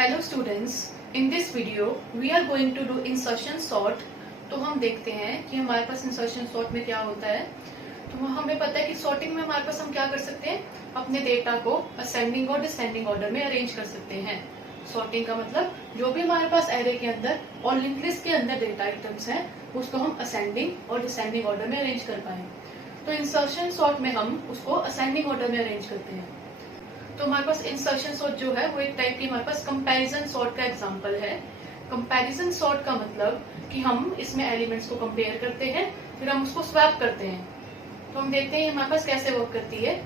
Hello students, in this video we are going to do insertion sort. तो हम देखते हैं कि हमारे पास इंसर्शन सॉर्ट में क्या होता है। तो हमें पता है कि सॉर्टिंग में हमारे पास हम क्या कर सकते हैं, अपने डेटा को असेंडिंग और डिसेंडिंग ऑर्डर में अरेंज कर सकते हैं। सॉर्टिंग का मतलब जो भी हमारे पास एरे के अंदर और लिंक लिस्ट के अंदर डेटा आइटम्स हैं उसको हम असेंडिंग और डिसेंडिंग ऑर्डर में अरेंज कर पाए। तो इंसर्शन सॉर्ट में हम उसको असेंडिंग ऑर्डर में अरेंज करते हैं। तो हमारे पास इंसर्शन सॉर्ट जो है वो एक टाइप की हमारे पास कंपैरिजन सॉर्ट का एग्जांपल है। कंपैरिजन सॉर्ट का मतलब कि हम इसमें एलिमेंट्स को कंपेयर करते हैं, फिर हम उसको स्वैप करते हैं। तो हम देखते हैं हमारे पास कैसे वर्क करती है।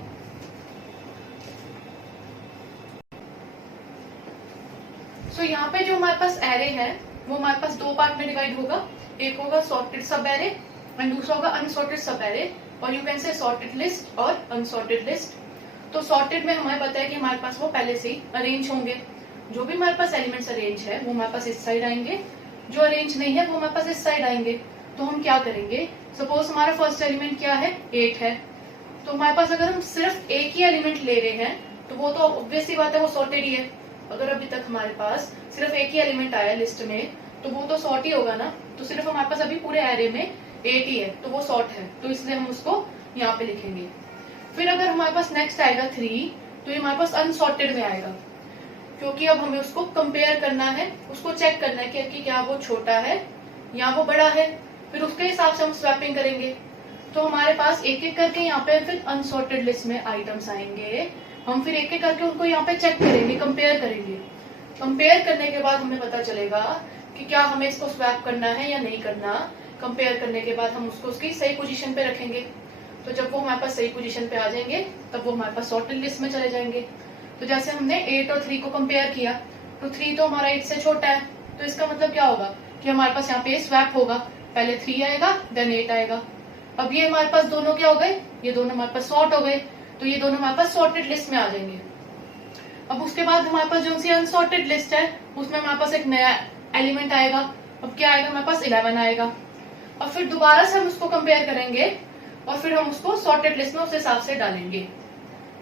सो यहाँ पे जो हमारे पास एरे है वो हमारे पास दो पार्ट में डिवाइड होगा। एक होगा सॉर्टेड सब एरे एंड दूसरा होगा अनसॉर्टेड सब एरे, और you can say sorted list और अनसॉर्टेड लिस्ट। तो सॉर्टेड में हमें पता है कि हमारे पास वो पहले से ही अरेंज होंगे। जो भी हमारे पास एलिमेंट्स अरेंज है वो हमारे पास इस साइड आएंगे, जो अरेंज नहीं है वो हमारे पास इस साइड आएंगे। तो हम क्या करेंगे, सपोज हमारा फर्स्ट एलिमेंट क्या है, 8 है। तो हमारे पास अगर हम सिर्फ एक ही एलिमेंट ले रहे हैं तो वो तो ऑब्वियस सी बात है, वो सॉर्टेड ही है। अगर अभी तक हमारे पास सिर्फ एक ही एलिमेंट आया लिस्ट में तो वो तो सॉर्ट ही होगा ना। तो सिर्फ हमारे पास अभी पूरे एरे में 8 ही है तो वो सॉर्ट है, तो इसलिए हम उसको यहाँ पे लिखेंगे। फिर अगर हमारे पास नेक्स्ट आएगा 3, तो ये हमारे पास अनसॉर्टेड में आएगा, क्योंकि अब हमें उसको कंपेयर करना है, उसको चेक करना है कि क्या वो छोटा है या वो बड़ा है। फिर उसके हिसाब से हम स्वैपिंग करेंगे। तो हमारे पास एक एक करके यहाँ पे फिर अनसॉर्टेड लिस्ट में आइटम्स आएंगे। हम फिर एक एक करके उनको यहाँ पे चेक करेंगे, कंपेयर करेंगे। कंपेयर करने के बाद हमें पता चलेगा कि क्या हमें इसको स्वैप करना है या नहीं करना। कंपेयर करने के बाद हम उसको उसकी सही पोजीशन पे रखेंगे। तो जब वो हमारे पास सही पोजीशन पे आ जाएंगे तब वो हमारे पास सॉर्टेड लिस्ट में चले जाएंगे। तो जैसे हमने 8 और 3 को कंपेयर किया तो 3 तो हमारा 8 से छोटा है, तो इसका मतलब क्या होगा कि हमारे पास यहाँ पे स्वैप होगा, पहले 3 आएगा देन 8 आएगा। अब ये हमारे पास दोनों क्या हो गए, ये दोनों हमारे पास सॉर्ट हो गए, तो ये दोनों हमारे पास सॉर्टेड लिस्ट में आ जाएंगे। अब उसके बाद हमारे पास जो सी अनसॉर्टेड लिस्ट है उसमें हमारे पास एक नया एलिमेंट आएगा। अब क्या आएगा, हमारे पास 11 आएगा। अब फिर दोबारा से हम उसको कंपेयर करेंगे और फिर हम उसको सॉर्टेड लिस्ट में उस हिसाब से डालेंगे।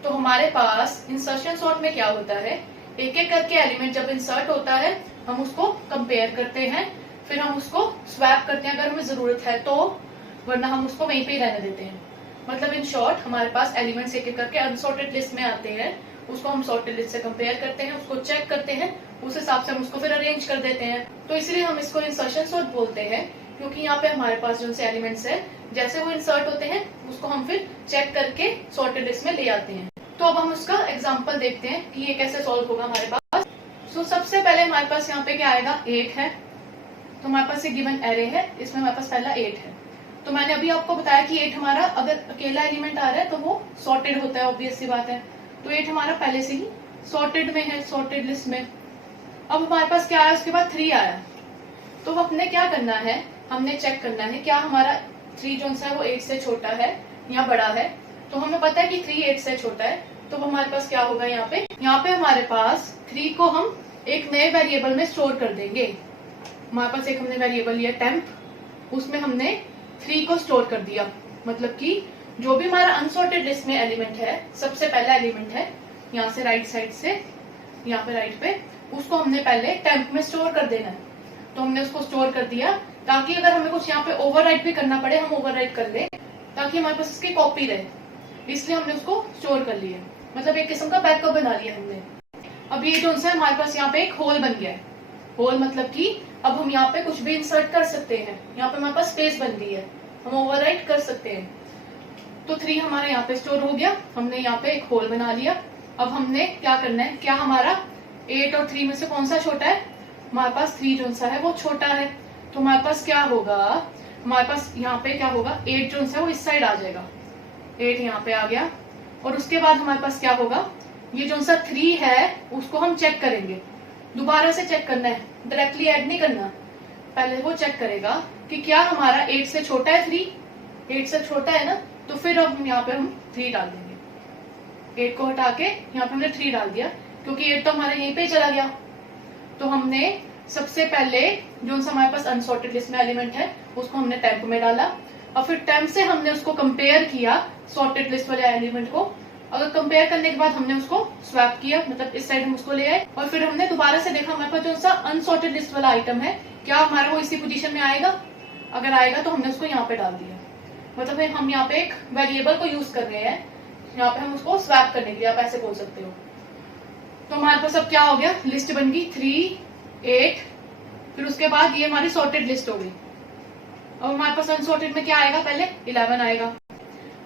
तो हमारे पास इंसर्शन सॉर्ट में क्या होता है, एक एक करके एलिमेंट जब इंसर्ट होता है हम उसको कंपेयर करते हैं, फिर हम उसको स्वैप करते हैं अगर हमें जरूरत है तो, वरना हम उसको वहीं पे ही रहने देते हैं। मतलब इन शॉर्ट हमारे पास एलिमेंट्स एक एक करके अनसॉर्टेड लिस्ट में आते हैं, उसको हम सॉर्टेड लिस्ट से कंपेयर करते हैं, उसको चेक करते हैं, उस हिसाब से हम उसको फिर अरेंज कर देते हैं। तो इसलिए हम इसको इंसर्शन सॉर्ट बोलते हैं, क्योंकि यहाँ पे हमारे पास जो से एलिमेंट्स है जैसे वो इंसर्ट होते हैं उसको हम फिर चेक करके सॉर्टेड लिस्ट में ले आते हैं। तो अब हम उसका एग्जांपल देखते हैं कि ये कैसे सॉल्व होगा हमारे पास। सो सबसे पहले हमारे पास यहाँ पे क्या आएगा, 8 है। तो हमारे पास ये गिवन एरे है, इसमें हमारे पास पहला 8 है। तो मैंने अभी आपको बताया कि 8 हमारा अगर अकेला एलिमेंट आ रहा है तो वो सॉर्टेड होता है, ऑब्वियस सी बात है। तो 8 हमारा पहले से ही सॉर्टेड में है, सॉर्टेड लिस्ट में। अब हमारे पास क्या आया, उसके बाद 3 आया। तो हमने क्या करना है, हमने चेक करना है क्या हमारा 3 जो है वो 8 से छोटा है या बड़ा है। तो हमें पता है कि 3 8 से छोटा है, तो हमारे पास क्या होगा, यहाँ पे हमारे पास 3 को हम एक नए वेरिएबल में स्टोर कर देंगे। हमारे पास एक हमने वेरिएबल लिया टेम्प, उसमें हमने 3 को स्टोर कर दिया। मतलब कि जो भी हमारा अनसॉर्टेड लिस्ट में एलिमेंट है, सबसे पहला एलिमेंट है यहाँ से राइट साइड से यहाँ पे राइट पे, उसको हमने पहले टेम्प में स्टोर कर देना है। तो हमने उसको स्टोर कर दिया ताकि अगर हमें कुछ यहाँ पे ओवरराइट भी करना पड़े हम ओवरराइट कर ले, ताकि हमारे पास इसकी कॉपी रहे, इसलिए हमने उसको स्टोर कर लिया। मतलब एक किस्म का बैकअप बना लिया हमने। अब ये जो है हमारे पास यहाँ पे एक होल बन गया है। होल मतलब कि अब हम यहाँ पे कुछ भी इंसर्ट कर सकते हैं, यहाँ पे हमारे पास स्पेस बन गई है, हम ओवरराइट कर सकते हैं। तो 3 हमारा यहाँ पे स्टोर हो गया, हमने यहाँ पे एक होल बना लिया। अब हमने क्या करना है, क्या हमारा 8 और 3 में से कौन सा छोटा है, हमारे पास 3 जो सा है वो छोटा है। तो हमारे पास क्या होगा, हमारे पास यहाँ पे क्या होगा, 8 जो है वो इस साइड आ जाएगा, 8 यहाँ पे आ गया। और उसके बाद हमारे पास क्या होगा, ये जो सा 3 है उसको हम चेक करेंगे, दोबारा से चेक करना है, डायरेक्टली ऐड नहीं करना। पहले वो चेक करेगा कि क्या हमारा 8 से छोटा है 3, 8 से छोटा है ना, तो फिर अब यहाँ पे हम 3 डाल देंगे। 8 को हटा के यहाँ पे हमने 3 डाल दिया, क्योंकि 8 तो हमारा यहीं पे चला गया। तो हमने सबसे पहले जो हमारे पास अनसॉर्टेड लिस्ट में एलिमेंट है उसको हमने टेम्प में डाला, और फिर टेम्प से हमने उसको कंपेयर किया सॉर्टेड लिस्ट वाले एलिमेंट को अगर कंपेयर करने के बाद हमने उसको स्वैप किया, मतलब इस साइड हम उसको ले आए और फिर हमने दोबारा से देखा हमारे पास जो सा अनसॉर्टेड लिस्ट वाला आइटम है क्या हमारा वो इसी पोजीशन में आएगा, अगर आएगा तो हमने उसको यहाँ पे डाल दिया। मतलब फिर हम यहाँ पे एक वेरिएबल को यूज कर रहे हैं, यहाँ पे हम उसको स्वैप करने के लिए, आप ऐसे बोल सकते हो। तो हमारे पास अब क्या हो गया, लिस्ट बन गई 3, 8, फिर उसके बाद ये हमारी सॉर्टेड लिस्ट हो गई। अब हमारे पास अनसॉर्टेड में क्या आएगा, पहले 11 आएगा।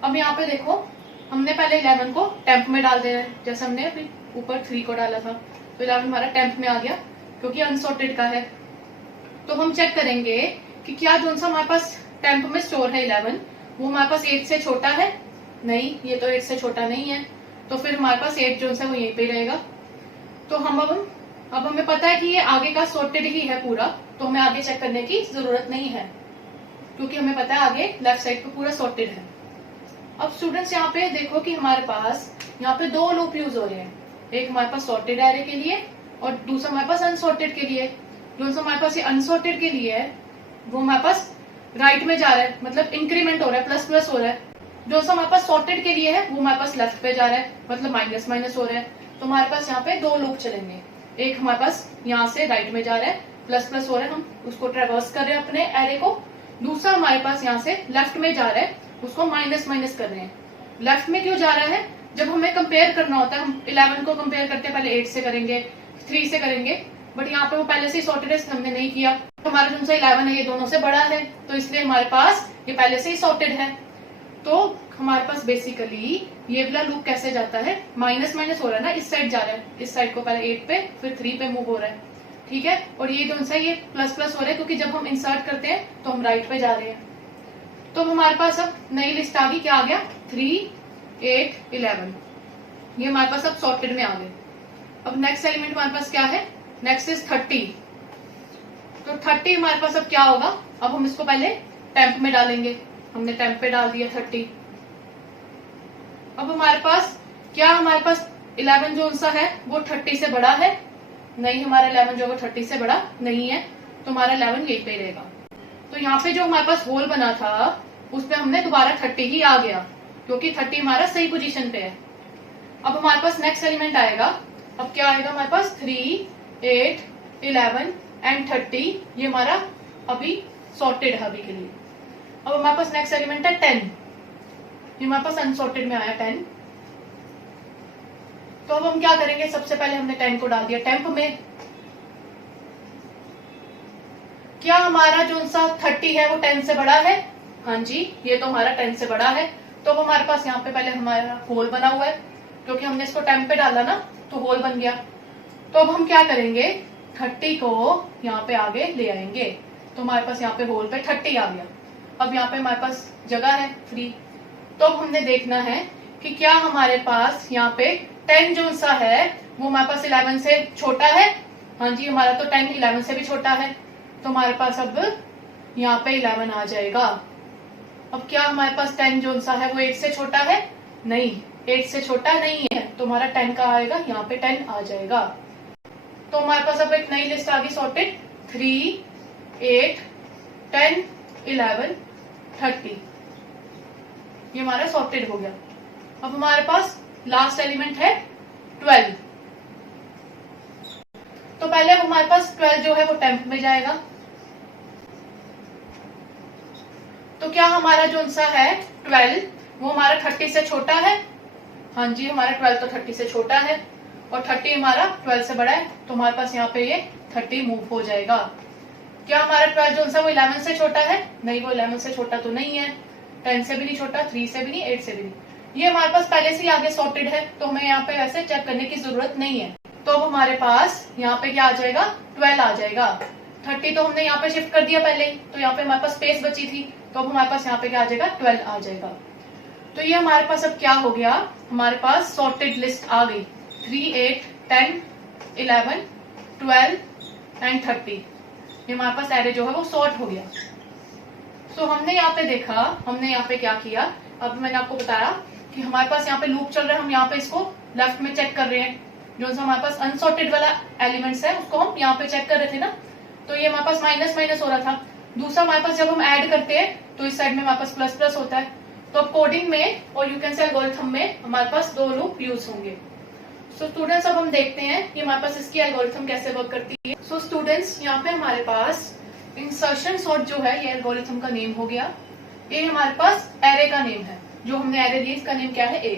अब यहाँ पे देखो हमने पहले 11 को टेम्प में डाल देना है, जैसे हमने अभी ऊपर 3 को डाला था, तो 11 हमारा टेम्प में आ गया क्योंकि अनसॉर्टेड का है। तो हम चेक करेंगे कि क्या जो सा हमारे पास टेम्प में स्टोर है 11 वो हमारे पास 8 से छोटा है, नहीं ये तो 8 से छोटा नहीं है, तो फिर हमारे पास 8 जो सा वो यहीं पे रहेगा। तो हम अब हमें पता है कि ये आगे का सॉर्टेड ही है पूरा, तो हमें आगे चेक करने की जरूरत नहीं है क्योंकि हमें पता है आगे लेफ्ट साइड पे पूरा सॉर्टेड है। अब स्टूडेंट्स यहाँ पे देखो कि हमारे पास यहाँ पे 2 लूप यूज हो रहे हैं, एक हमारे पास सॉर्टेड एरे के लिए और दूसरा हमारे पास अनसॉर्टेड के लिए। जो हमारे पास ये अनसॉर्टेड के लिए है वो हमारे पास राइट में जा रहा है, मतलब इंक्रीमेंट हो रहा है, प्लस प्लस हो रहा है। जो हमारे पास सॉर्टेड के लिए है वो हमारे पास लेफ्ट पे जा रहा है, मतलब माइनस माइनस हो रहा है। तो हमारे पास यहाँ पे 2 लूप चलेंगे, एक हमारे पास यहाँ से राइट में जा रहा है, प्लस प्लस हो रहा है, हम उसको ट्रेवर्स कर रहे हैं अपने एरे को। दूसरा हमारे पास यहाँ से लेफ्ट में जा रहा है, उसको माइनस माइनस कर रहे हैं। लेफ्ट में क्यों जा रहा है, जब हमें कंपेयर करना होता है, हम 11 को कंपेयर करते हैं पहले 8 से करेंगे, 3 से करेंगे, बट यहाँ पे वो पहले से ही सॉर्टेड है, हमने नहीं किया। तो हमारा जो 11 है ये दोनों से बड़ा है, तो इसलिए हमारे पास ये पहले से ही सॉर्टेड है। तो हमारे पास बेसिकली ये वाला लूप कैसे जाता है, माइनस माइनस हो रहा है ना, इस साइड जा रहा है, इस साइड को पहले 8 पे फिर 3 पे मूव हो रहा है, ठीक है। और ये दोनों से ये प्लस प्लस हो रहा है क्योंकि जब हम इंसर्ट करते हैं तो हम राइट पे जा रहे हैं। तो हमारे पास अब नई लिस्ट आ गई, क्या आ गया 3, 8, 11, ये हमारे पास अब सॉर्टेड में आ गए। अब नेक्स्ट एलिमेंट हमारे पास क्या है, नेक्स्ट इज 30। तो 30 हमारे पास अब क्या होगा, अब हम इसको पहले टेम्प में डालेंगे, हमने टेम्प पे डाल दिया 30। अब हमारे पास क्या, हमारे पास 11 जो सा है वो 30 से बड़ा है, नहीं हमारा 11 जो है 30 से बड़ा नहीं है, तो हमारा 11 यहीं पे रहेगा। तो यहाँ पे जो हमारे पास होल बना था उस पे हमने दोबारा 30 ही आ गया क्योंकि 30 हमारा सही पोजीशन पे है। अब हमारे पास नेक्स्ट एलिमेंट आएगा, अब क्या आएगा हमारे पास 3, 8, 11 एंड 30, ये हमारा अभी सॉर्टेड है अभी के लिए। अब हमारे पास नेक्स्ट एलिमेंट है 10, ये हमारे पास अनसॉर्टेड में आया 10। तो अब हम क्या करेंगे, सबसे पहले हमने 10 को डाल दिया टेम्प में। क्या हमारा जो सा 30 है वो 10 से बड़ा है, हाँ जी ये तो हमारा 10 से बड़ा है। तो अब हमारे पास यहाँ पे पहले हमारा होल बना हुआ है क्योंकि हमने इसको टेम्प पे डाला ना, तो होल बन गया। तो अब हम क्या करेंगे, 30 को यहाँ पे आगे ले आएंगे, तो हमारे पास यहाँ पे होल पे 30 आ गया। अब यहाँ पे हमारे पास जगह है फ्री, तो अब हमने देखना है कि क्या हमारे पास यहाँ पे 10 जो सा है वो हमारे पास 11 से छोटा है, हाँ जी हमारा तो 10 11 से भी छोटा है, तो हमारे पास अब यहाँ पे 11 आ जाएगा। अब क्या हमारे पास 10 जो सा है वो 8 से छोटा है, नहीं 8 से छोटा नहीं है, तो हमारा 10 का आएगा, यहाँ पे 10 आ जाएगा। तो हमारे पास अब एक नई लिस्ट आ गई सॉर्टेड, 3, 8, 10, 11, 30, ये हमारा सॉर्टेड हो गया। अब हमारे पास लास्ट एलिमेंट है 12। तो पहले अब हमारे पास 12 जो है वो टेम्प में जाएगा। तो क्या हमारा जो सा है 12 वो हमारा 30 से छोटा है, हाँ जी हमारा 12 तो 30 से छोटा है और 30 हमारा 12 से बड़ा है, तो हमारे पास यहाँ पे ये 30 मूव हो जाएगा। क्या हमारा 12 जो सा वो 11 से छोटा है, नहीं वो 11 से छोटा तो नहीं है, 10 से भी नहीं छोटा, 3 से भी नहीं, 8 से भी नहीं, ये हमारे पास पहले से ही आगे सॉर्टेड है, तो हमें यहाँ पे वैसे चेक करने की जरूरत नहीं है। तो अब हमारे पास यहाँ पे क्या आ जाएगा, 12 आ जाएगा। 30 तो हमने यहाँ पे शिफ्ट कर दिया पहले ही, तो यहाँ पे हमारे पास स्पेस बची थी, तो अब हमारे पास यहाँ पे क्या आ जाएगा, 12 आ जाएगा। तो ये हमारे पास अब क्या हो गया, हमारे पास सॉर्टेड लिस्ट आ गई, 3, 8, 10, 11, 12 एंड 30, ये हमारे पास एरे जो है वो सॉर्ट हो गया। तो हमने यहाँ पे देखा, हमने यहाँ पे क्या किया, अब मैंने आपको बताया कि हमारे पास यहाँ पे लूप चल रहा है, हम यहाँ पे इसको लेफ्ट में चेक कर रहे हैं, जो सा हमारे पास अनसॉर्टेड वाला एलिमेंट्स है उसको हम यहाँ पे चेक कर रहे थे ना, तो ये हमारे पास माइनस माइनस हो रहा था। दूसरा हमारे पास जब हम ऐड करते हैं तो इस साइड में हमारे पास प्लस प्लस होता है, तो अब कोडिंग में और यू कैन से एल्गोरिथम में हमारे पास दो लूप यूज होंगे। सो स्टूडेंट्स अब हम देखते हैं कि हमारे पास इसकी एल्गोरिथम कैसे वर्क करती है। सो स्टूडेंट्स यहाँ पे हमारे पास इंसर्शन सॉर्ट जो है ये एल्गोरिथम का नेम हो गया। ये हमारे पास एरे का नेम है, जो हमने एरे दिया इसका नेम क्या है ए।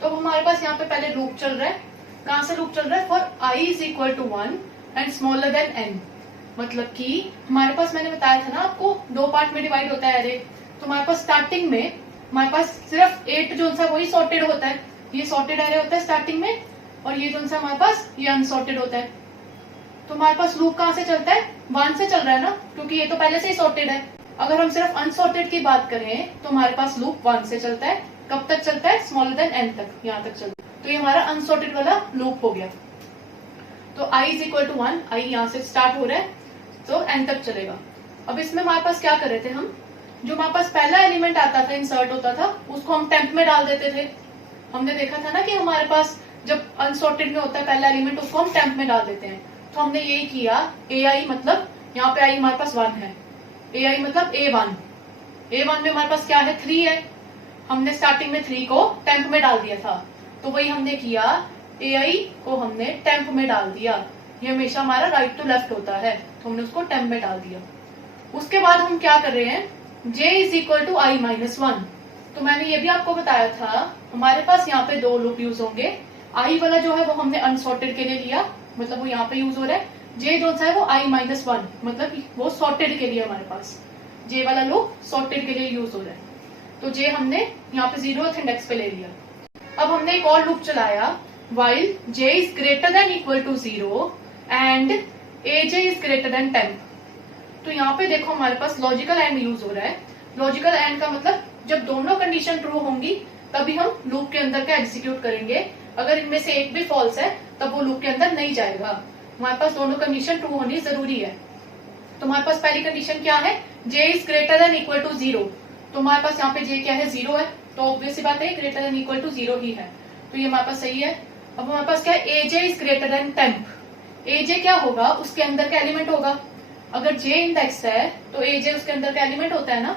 तो हमारे पास यहाँ पे पहले लूप चल रहा है। कहाँ से लूप चल रहा है? For i is equal to 1 and smaller than n. मतलब कि हमारे पास मैंने बताया था ना आपको दो पार्ट में डिवाइड होता है एरे। तो हमारे पास स्टार्टिंग में हमारे पास सिर्फ 8 जो सा वही सॉर्टेड होता है, ये सॉर्टेड एरे होता है स्टार्टिंग में, और ये जो सा हमारे पास ये अनसॉर्टेड होता है। तो हमारे पास लूप कहाँ से चलता है? 1 से चल रहा है ना, क्योंकि ये तो पहले से ही सॉर्टेड है। अगर हम सिर्फ अनसॉर्टेड की बात करें तो हमारे पास लूप 1 से चलता है। कब तक चलता है? स्मॉलर देन एन तक, यहाँ तक चलता है। तो ये हमारा अनसॉर्टेड वाला लूप हो गया। तो आई इज इक्वल टू 1, आई यहाँ से स्टार्ट हो रहा है तो एन तक चलेगा। अब इसमें हमारे पास क्या कर रहे थे हम, जो हमारे पास पहला एलिमेंट आता था इंसर्ट होता था उसको हम टेम्प में डाल देते थे। हमने देखा था ना कि हमारे पास जब अनसॉर्टेड में होता है पहला एलिमेंट उसको हम टेम्प में डाल देते हैं। तो हमने यही किया। ए आई मतलब यहाँ पे आई हमारे पास 1 है, ए आई मतलब A1। A1 में हमारे पास क्या है? 3 है। हमने स्टार्टिंग में 3 को टेम्प में डाल दिया था, तो वही हमने किया, ए आई को हमने टेम्प में डाल दिया। ये हमेशा हमारा राइट टू लेफ्ट होता है, तो हमने उसको टेम्प में डाल दिया। उसके बाद हम क्या कर रहे हैं? j is equal to i minus 1। तो मैंने ये भी आपको बताया था हमारे पास यहाँ पे दो लूप यूज होंगे। आई वाला जो है वो हमने अनसॉर्टेड के लिए लिया, मतलब वो यहाँ पे यूज हो रहा है। जे जो सा है वो आई माइनस 1, मतलब वो सॉर्टेड के लिए हमारे पास जे वाला लूप सॉर्टेड के लिए यूज हो रहा है। तो जे हमने यहाँ पे 0th इंडेक्स पे ले लिया। अब हमने एक और लूप चलाया, while j is greater than equal to 0 and aj is greater than 10। तो यहाँ पे देखो हमारे पास लॉजिकल एंड यूज हो रहा है। लॉजिकल एंड का मतलब जब दोनों कंडीशन ट्रू होंगी तभी हम लूप के अंदर का एग्जीक्यूट करेंगे। अगर इनमें से एक भी फॉल्स है तब वो लूप के अंदर नहीं जाएगा। हमारे पास दोनों कंडीशन ट्रू होनी जरूरी है। तो हमारे पास पहली कंडीशन क्या है? j is greater than equal to 0। तो हमारे पास यहाँ पे j क्या है? 0 है, तो ऑब्वियस सी बात है ग्रेटर देन इक्वल टू 0 ही है, तो ये हमारे पास सही है। अब हमारे पास क्या है? aj is greater than temp. aj क्या होगा? उसके अंदर का एलिमेंट होगा। अगर j इंडेक्स है तो aj उसके अंदर का एलिमेंट होता है ना।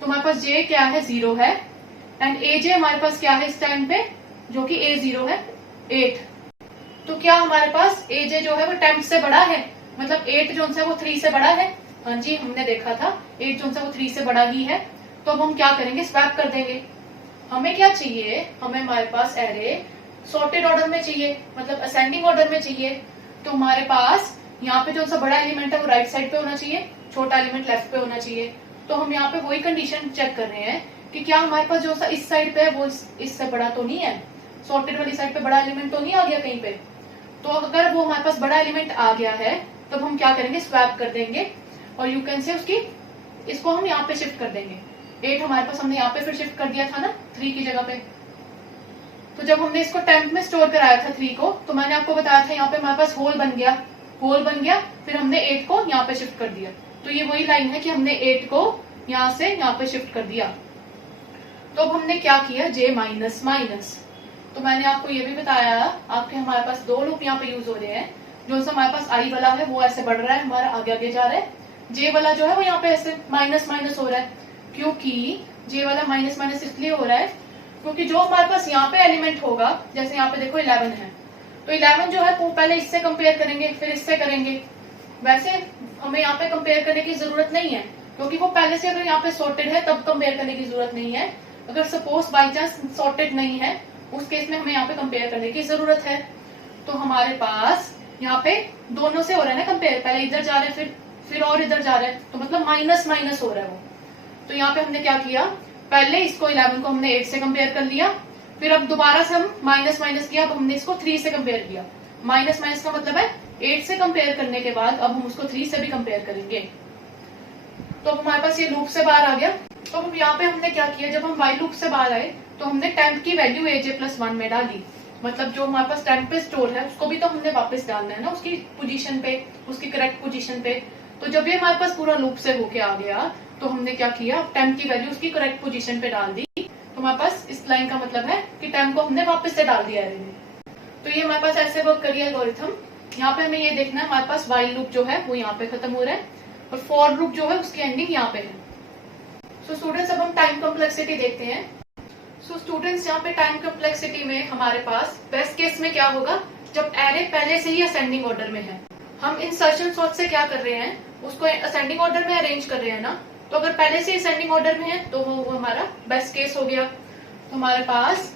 तो हमारे पास j क्या है? 0 है, एंड aj हमारे पास क्या है इस टाइम पे, जो कि a0 है 8। तो क्या हमारे पास aj जो है वो टेम्प से बड़ा है? मतलब 8 जो है वो 3 से बड़ा है। हाँ जी, हमने देखा था 8 जो है वो 3 से बड़ा ही है। तो अब हम क्या करेंगे? स्वैप कर देंगे। हमें क्या चाहिए? हमें हमारे पास एरे सॉर्टेड ऑर्डर में चाहिए, मतलब असेंडिंग ऑर्डर में चाहिए। तो हमारे पास यहाँ पे जो सा बड़ा एलिमेंट है वो राइट साइड पे होना चाहिए, छोटा एलिमेंट लेफ्ट पे होना चाहिए। तो हम यहाँ पे वही कंडीशन चेक कर रहे हैं कि क्या हमारे पास जो सा इस साइड पे है वो इससे बड़ा तो नहीं है, सॉर्टेड वाली साइड पे बड़ा एलिमेंट तो नहीं आ गया कहीं पे। तो अगर वो हमारे पास बड़ा एलिमेंट आ गया है तब हम क्या करेंगे? स्वैप कर देंगे, और यू कैन से उसकी इसको हम यहाँ पे शिफ्ट कर देंगे। 8 हमारे पास हमने यहाँ पे फिर शिफ्ट कर दिया था ना 3 की जगह पे। तो जब हमने इसको टेम्प में स्टोर कराया था 3 को, तो मैंने आपको बताया था यहाँ पे हमारे पास होल बन गया, फिर हमने 8 को यहाँ पे शिफ्ट कर दिया। तो ये वही लाइन है कि हमने 8 को यहाँ से यहाँ पे शिफ्ट कर दिया। तो अब हमने क्या किया? j minus minus. तो मैंने आपको ये भी बताया आपके हमारे पास दो लूप यहाँ पे यूज हो रहे हैं। जो सा हमारे पास आई वाला है वो ऐसे बढ़ रहा है, हमारा आगे आगे जा रहा है। जे वाला जो है वो यहाँ पे ऐसे माइनस माइनस हो रहा है, क्योंकि जे वाला माइनस माइनस इसलिए हो रहा है क्योंकि जो हमारे पास यहाँ पे एलिमेंट होगा, जैसे यहाँ पे देखो 11 है, तो 11 जो है वो पहले इससे कंपेयर करेंगे फिर इससे करेंगे। वैसे हमें यहाँ पे कंपेयर करने की जरूरत नहीं है, क्योंकि वो पहले से अगर यहाँ पे सॉर्टेड है तब कंपेयर करने की जरूरत नहीं है। अगर सपोज बाई चांस सॉर्टेड नहीं है उस केस में हमें यहाँ पे कंपेयर करने की जरूरत है। तो हमारे पास यहाँ पे दोनों से हो रहा है ना कंपेयर, पहले इधर जा रहे हैं फिर और इधर जा रहे हैं, तो मतलब माइनस माइनस हो रहा है वो। तो यहाँ पे हमने क्या किया? पहले इसको 11 को हमने 8 से कंपेयर कर लिया, फिर अब दोबारा से हम माइनस माइनस किया, अब हमने इसको 3 से कंपेयर किया। माइनस माइनस का मतलब है 8 से कंपेयर करने के बाद अब हम उसको 3 से भी कंपेयर करेंगे। तो अब हमारे पास ये लूप से बाहर आ गया। तो अब यहाँ पे हमने क्या किया? जब हम वाइल लूप से बाहर आए तो हमने टेम्प की वैल्यू aj+1 में डाली, मतलब जो हमारे पास टेम्प पे स्टोर है उसको भी तो हमने वापस डालना है ना उसकी पोजीशन पे, उसकी करेक्ट पोजीशन पे। तो जब ये हमारे पास पूरा लूप से होके आ गया तो हमने क्या किया? टेम्प की वैल्यू उसकी करेक्ट पोजीशन पे डाल दी। तो हमारे पास इस लाइन का मतलब है कि टेम्प को हमने वापस से डाल दिया एरे में। तो ये हमारे पास ऐसे वर्क करिए एल्गोरिथम। यहाँ पे हमें ये देखना है हमारे पास वाइल लूप जो है वो यहाँ पे खत्म हो रहा है और फॉर लूप जो है उसकी एंडिंग यहाँ पे है। सो स्टूडेंट्स अब हम टाइम कॉम्प्लेक्सिटी देखते हैं। सो स्टूडेंट्स यहाँ पे टाइम कॉम्प्लेक्सिटी में हमारे पास बेस्ट केस में क्या होगा, जब एरे पहले से ही असेंडिंग ऑर्डर में है, हम इंसर्शन सॉर्ट से क्या कर रहे हैं, उसको असेंडिंग ऑर्डर में अरेंज कर रहे हैं ना, तो अगर पहले से असेंडिंग ऑर्डर में है तो वो हमारा बेस्ट केस हो गया। तो हमारे पास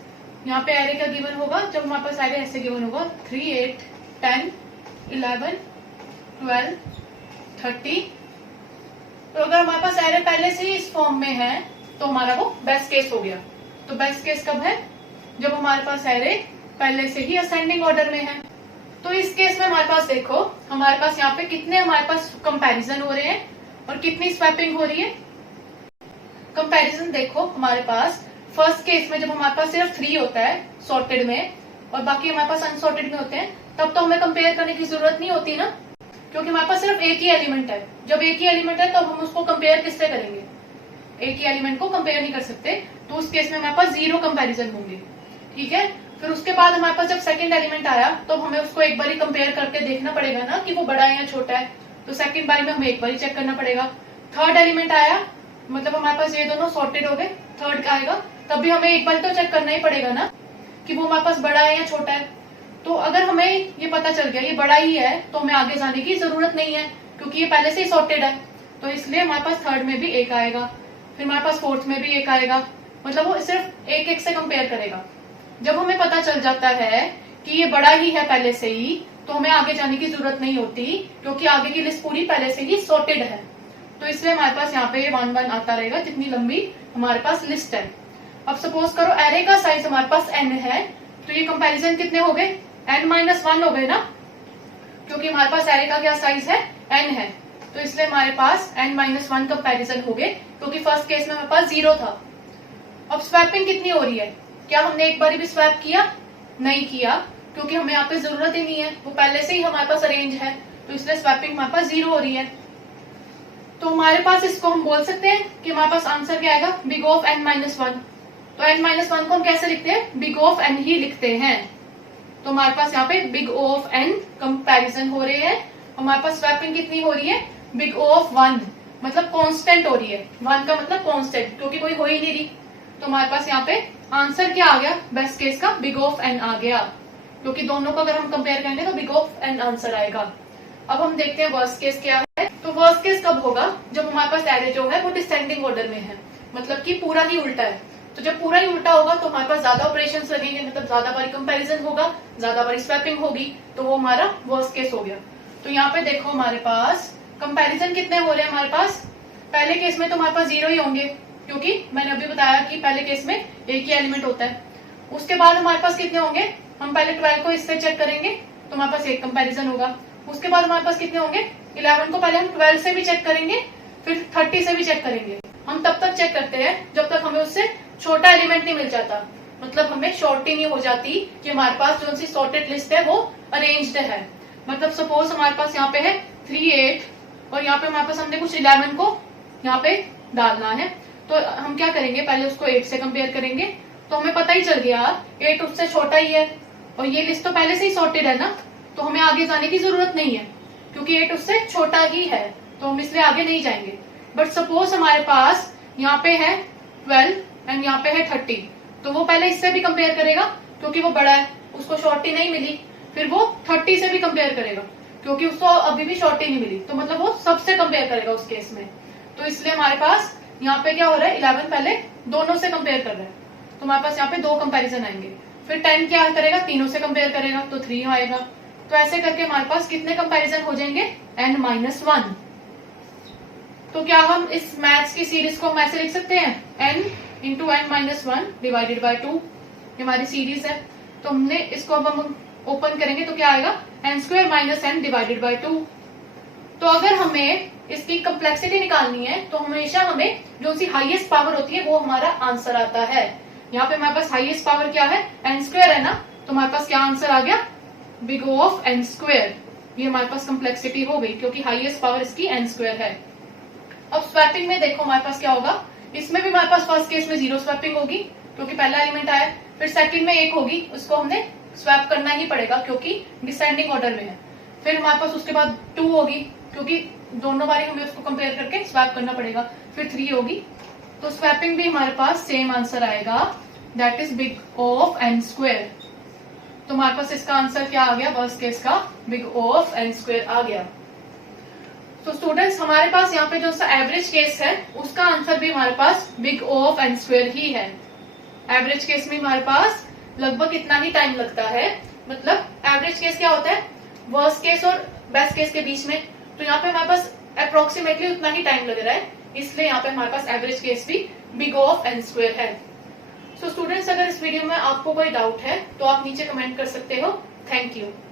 यहाँ पे एरे का गिवन होगा, जब हमारे पास एरे ऐसे गिवन होगा 3, 8, 10, 11, 12, 30। तो अगर हमारे पास एरे पहले से ही इस फॉर्म में है तो हमारा वो बेस्ट केस हो गया। तो बेस्ट केस कब है, जब हमारे पास एरे पहले से ही असेंडिंग ऑर्डर में है। तो इस केस में हमारे पास देखो, हमारे पास यहाँ पे कितने हमारे पास कंपैरिजन हो रहे हैं और कितनी स्वैपिंग हो रही है। कंपैरिजन देखो, हमारे पास फर्स्ट केस में जब हमारे पास सिर्फ 3 होता है सॉर्टेड में और बाकी हमारे पास अनसॉर्टेड में होते हैं, तब तो हमें कंपेयर करने की जरूरत नहीं होती ना, क्योंकि हमारे पास सिर्फ एक ही एलिमेंट है। जब एक ही एलिमेंट है तो हम उसको कंपेयर किससे करेंगे, एक ही एलिमेंट को कंपेयर नहीं कर सकते। तो उस केस में हमारे पास 0 कंपैरिजन होंगे, ठीक है। फिर उसके बाद हमारे पास जब सेकंड एलिमेंट आया तो हमें उसको एक बार ही कंपेयर करके देखना पड़ेगा ना कि वो बड़ा है या छोटा है, तो सेकंड बार में हमें एक बार ही चेक करना पड़ेगा। थर्ड एलिमेंट आया, मतलब हमारे पास ये दोनों सॉर्टेड हो गए, थर्ड आएगा तब भी हमें एक बार तो चेक करना ही पड़ेगा ना कि वो हमारे पास बड़ा है या छोटा है। तो अगर हमें ये पता चल गया ये बड़ा ही है तो हमें आगे जाने की जरूरत नहीं है, क्योंकि ये पहले से ही सॉर्टेड है। तो इसलिए हमारे पास थर्ड में भी एक आएगा, फिर हमारे पास फोर्थ में भी एक आएगा, मतलब वो सिर्फ एक एक से कंपेयर करेगा। जब हमें पता चल जाता है कि ये बड़ा ही है पहले से ही, तो हमें आगे जाने की जरूरत नहीं होती, क्योंकि आगे की लिस्ट पूरी पहले से ही सॉर्टेड है। तो इसलिए हमारे पास यहाँ पे 1 1 आता रहेगा, जितनी लंबी हमारे पास लिस्ट है। अब सपोज करो एरे का साइज हमारे पास n है, तो ये कंपैरिजन कितने हो गए, n-1 हो गए ना, क्योंकि हमारे पास एरे का क्या साइज है, n है। तो इसलिए हमारे पास n-1 कंपैरिजन हो गए, क्योंकि फर्स्ट केस में हमारे पास 0 था। अब स्वैपिंग कितनी हो रही है, क्या हमने एक बार भी स्वैप किया, नहीं किया, क्योंकि हमें यहाँ पे जरूरत ही नहीं है, वो पहले से ही हमारे पास अरेंज है। तो इसलिए स्वैपिंग हमारे पास 0 हो रही है। तो हमारे पास इसको हम बोल सकते हैं कि हमारे पास आंसर क्या आएगा, बिग ऑफ n-1। तो n-1 को हम कैसे लिखते हैं, बिग ऑफ n ही लिखते हैं। तो हमारे पास यहाँ पे बिग ऑफ n कंपैरिजन हो रहे हैं। हमारे पास स्वैपिंग कितनी हो रही है, बिग ऑफ 1, मतलब कांस्टेंट हो रही है। 1 का मतलब कांस्टेंट, क्योंकि कोई हो ही नहीं रही। तो हमारे पास यहाँ पे आंसर क्या आ गया, बेस्ट केस का बिग ऑफ n आ गया, क्योंकि दोनों को अगर हम कंपेयर करेंगे तो बिग ऑफ n आंसर आएगा। अब हम देखते हैं वर्स्ट केस क्या है। तो वर्स्ट केस कब होगा, जब हमारे पास एरे जो है वो डिसेंडिंग ऑर्डर में है, मतलब कि पूरा ही उल्टा है। तो जब पूरा ही उल्टा होगा तो हमारे पास ज्यादा ऑपरेशंस लगेंगे, मतलब ज्यादा बारी कंपैरिजन होगा, ज्यादा बारी स्वैपिंग होगी, तो वो हमारा वर्स्ट केस हो गया। तो यहाँ पे देखो हमारे पास कंपैरिजन कितने हो रहे हैं, हमारे पास पहले केस में तो हमारे पास 0 ही होंगे, क्योंकि मैंने अभी बताया कि पहले केस में एक ही एलिमेंट होता है। उसके बाद हमारे पास कितने होंगे, हम पहले 12 को इससे चेक करेंगे तो हमारे पास एक कंपैरिजन होगा। उसके बाद हमारे पास कितने होंगे, 11 को पहले हम 12 से भी चेक करेंगे, फिर 30 से भी चेक करेंगे। हम तब तक चेक करते हैं जब तक हमें उससे छोटा एलिमेंट नहीं मिल जाता, मतलब हमें शॉर्टिंग नहीं हो जाती कि हमारे पास जो सी सॉर्टेड लिस्ट है वो अरेंज्ड है। मतलब सपोज हमारे पास यहाँ पे है 3, 8 और यहाँ पे हमारे पास हमने कुछ 11 को यहाँ पे डालना है, तो हम क्या करेंगे, पहले उसको 8 से कंपेयर करेंगे। तो हमें पता ही चल गया 8 उससे छोटा ही है और ये लिस्ट तो पहले से ही सॉर्टेड है ना, तो हमें आगे जाने की जरूरत नहीं है, क्योंकि 8 उससे छोटा ही है, तो हम इसलिए आगे नहीं जाएंगे। बट सपोज हमारे पास यहाँ पे है 12 एंड यहाँ पे है 30, तो वो पहले इससे भी कंपेयर करेगा क्योंकि वो बड़ा है, उसको शॉर्टी नहीं मिली। फिर वो 30 से भी कंपेयर करेगा क्योंकि उसको अभी भी शॉर्टी नहीं मिली, तो मतलब वो सबसे कंपेयर करेगा उस केस में। तो इसलिए हमारे पास यहाँ पे क्या हो रहा है, 11 पहले दोनों से कंपेयर कर रहा है, तो हमारे पास यहाँ पे 2 कंपेरिजन आएंगे। फिर 10 क्या करेगा, तीनों से कंपेयर करेगा तो 3 आएगा। तो ऐसे करके हमारे पास कितने कंपेरिजन हो जाएंगे, n-1। तो क्या हम इस मैथ्स की सीरीज को हम ऐसे लिख सकते हैं, n into n-1 divided by 2, हमारी सीरीज है। तो हमने इसको अब हम ओपन करेंगे तो क्या आएगा, n² minus n divided by 2। तो अगर हमें इसकी कम्प्लेक्सिटी निकालनी है तो हमेशा हमें जो सी हाईएस्ट पावर होती है वो हमारा आंसर आता है। यहाँ पे हमारे पास हाईएस्ट पावर क्या है, n² है ना, तो हमारे पास क्या आंसर आ गया, बिग ऑफ n²। ये हमारे पास कम्प्लेक्सिटी हो गई क्योंकि हाईएस्ट पावर इसकी n² है। अब स्वैपिंग में देखो हमारे पास क्या होगा, इसमें भी हमारे पास फर्स्ट केस में 0 स्वैपिंग होगी क्योंकि पहला एलिमेंट आया, फिर सेकंड में 1 होगी, उसको हमने स्वैप करना ही पड़ेगा क्योंकि डिसेंडिंग ऑर्डर में है। फिर हमारे पास उसके बाद 2 होगी क्योंकि दोनों बारी हमें उसको कंपेयर करके स्वैप करना पड़ेगा, फिर 3 होगी, तो स्वैपिंग भी हमारे पास सेम आंसर आएगा, that is big O of n square. तो हमारे पास इसका आंसर क्या आ गया, वर्स्ट केस का big O of n square आ गया। तो स्टूडेंट्स हमारे पास यहाँ पे जो सा एवरेज केस है उसका आंसर भी हमारे पास big O of n square ही है। एवरेज केस में हमारे पास लगभग इतना ही टाइम लगता है, मतलब एवरेज केस क्या होता है, वर्स्ट केस और बेस्ट केस के बीच में। तो यहाँ पे हमारे पास अप्रोक्सीमेटली उतना ही टाइम लग रहा है, इसलिए यहाँ पे हमारे पास एवरेज केस भी big O of n square है। सो स्टूडेंट्स अगर इस वीडियो में आपको कोई डाउट है तो आप नीचे कमेंट कर सकते हो। Thank you.